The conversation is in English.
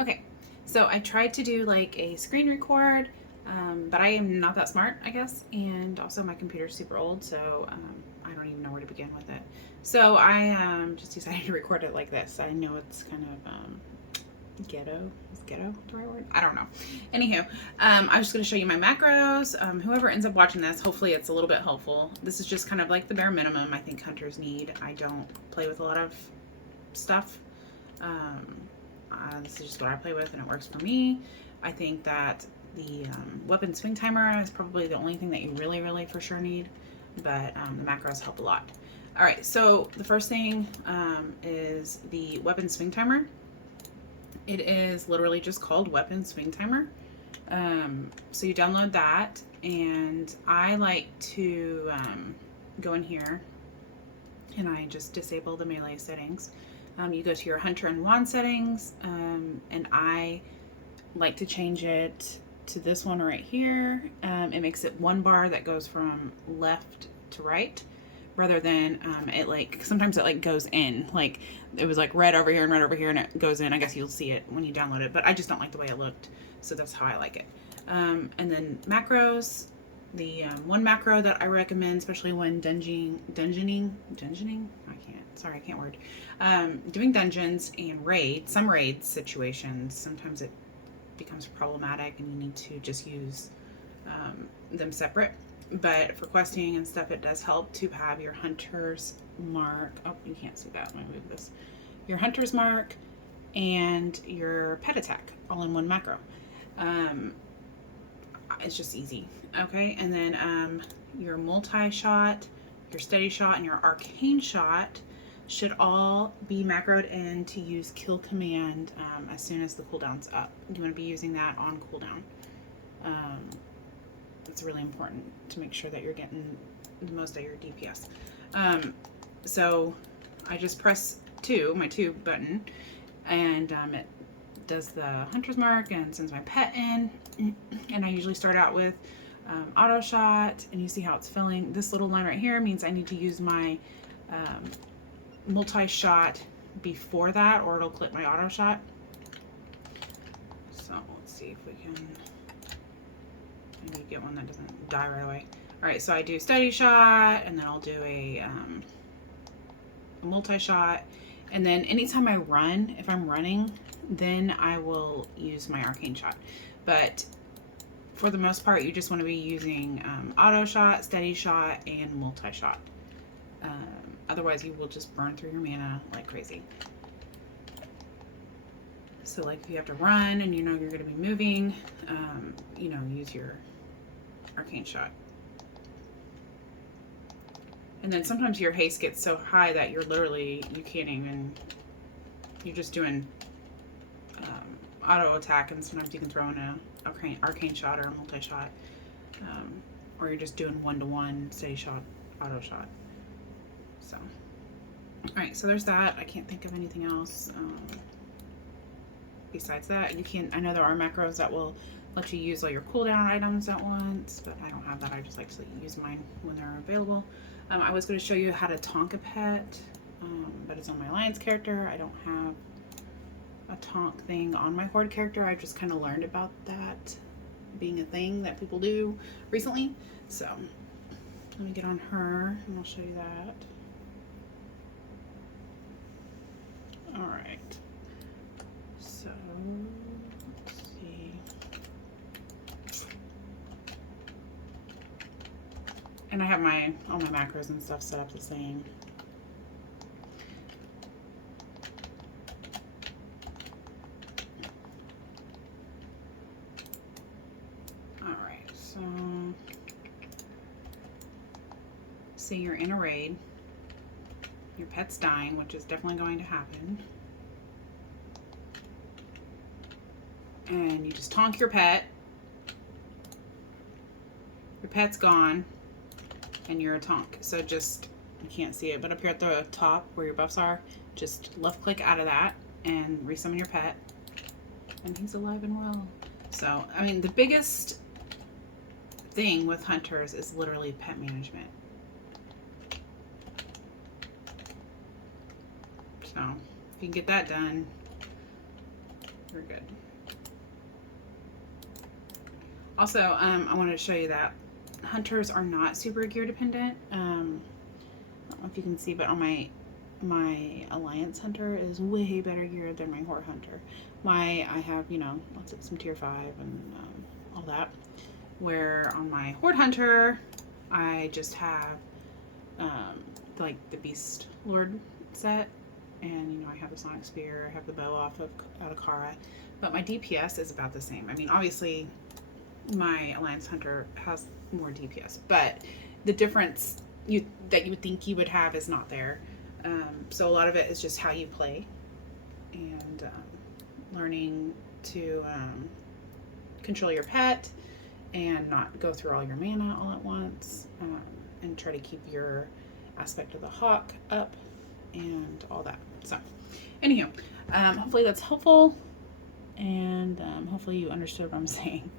Okay, so I tried to do like a screen record, but I am not that smart, I guess, and also my computer's super old, so I don't even know where to begin with it. So I just decided to record it like this. I know it's kind of ghetto. Is ghetto the right word? I don't know. Anywho, I'm just going to show you my macros. Whoever ends up watching this, hopefully it's a little bit helpful. This is just kind of like the bare minimum I think hunters need. I don't play with a lot of stuff. Um, this is just what I play with, and it works for me. I think that the weapon swing timer is probably the only thing that you really, really for sure need, but the macros help a lot. All right, so the first thing is the weapon swing timer. It is literally just called weapon swing timer. So you download that, and I like to go in here and I just disable the melee settings. You go to your hunter and wand settings, and I like to change it to this one right here. It makes it one bar that goes from left to right, rather than it like sometimes it like goes in, like it was like red over here and red over here, and it goes in. I guess you'll see it when you download it, but I just don't like the way it looked, so that's how I like it. And then macros. The one macro that I recommend, especially when dungeoning, I can't word. Doing dungeons and some raid situations, sometimes it becomes problematic and you need to just use them separate. But for questing and stuff, it does help to have your hunter's mark. Oh, you can't see that. Let me move this. Your hunter's mark and your pet attack all in one macro. It's just easy. Okay, and then your multi-shot, your steady shot, and your arcane shot should all be macroed in to use kill command as soon as the cooldown's up. You want to be using that on cooldown. It's really important to make sure that you're getting the most of your DPS. So I just press my 2 button, and it does the hunter's mark and sends my pet in. And I usually start out with auto shot, and you see how it's filling. This little line right here means I need to use my multi-shot before that, or it'll clip my auto shot. So let's see if we can maybe get one that doesn't die right away. All right, so I do steady shot, and then I'll do a multi-shot, and then anytime I run, if I'm running, then I will use my arcane shot. But for the most part, you just want to be using auto shot, steady shot, and multi-shot. Otherwise, you will just burn through your mana like crazy. So like if you have to run and you know you're going to be moving, use your arcane shot. And then sometimes your haste gets so high that you can't even, you're just doing auto attack, and sometimes you can throw in a arcane shot or a multi-shot, or you're just doing 1-to-1 steady shot, auto shot. So, all right, so there's that. I can't think of anything else besides that. I know there are macros that will let you use all your cooldown items at once, but I don't have that. I just like to use mine when they're available. I was going to show you how to tonk a pet, but it's on my alliance character. I don't have a tonk thing on my horde character. I just kind of learned about that being a thing that people do recently. So let me get on her and I'll show you that. All right. So let's see. And I have all my macros and stuff set up the same. All right, so say you're in a raid, your pet's dying, which is definitely going to happen, and you just tonk your pet. Your pet's gone, and you're a tonk. So just, you can't see it, but up here at the top where your buffs are, just left click out of that and resummon your pet, and he's alive and well. So, I mean, the biggest thing with hunters is literally pet management. So, if you can get that done, We're good. Also, I wanted to show you that hunters are not super gear dependent. I don't know if you can see, but on my Alliance Hunter is way better geared than my Horde Hunter. I have, you know, lots of some tier 5 and all that. Where on my Horde Hunter, I just have like the Beast Lord set, and you know I have the Sonic Spear, I have the bow out of Kara, but my DPS is about the same. I mean, obviously, my Alliance Hunter has more DPS, but the difference that you would think you would have is not there. So a lot of it is just how you play and learning to control your pet and not go through all your mana all at once, and try to keep your aspect of the hawk up and all that. So, anywho, hopefully that's helpful, and hopefully you understood what I'm saying.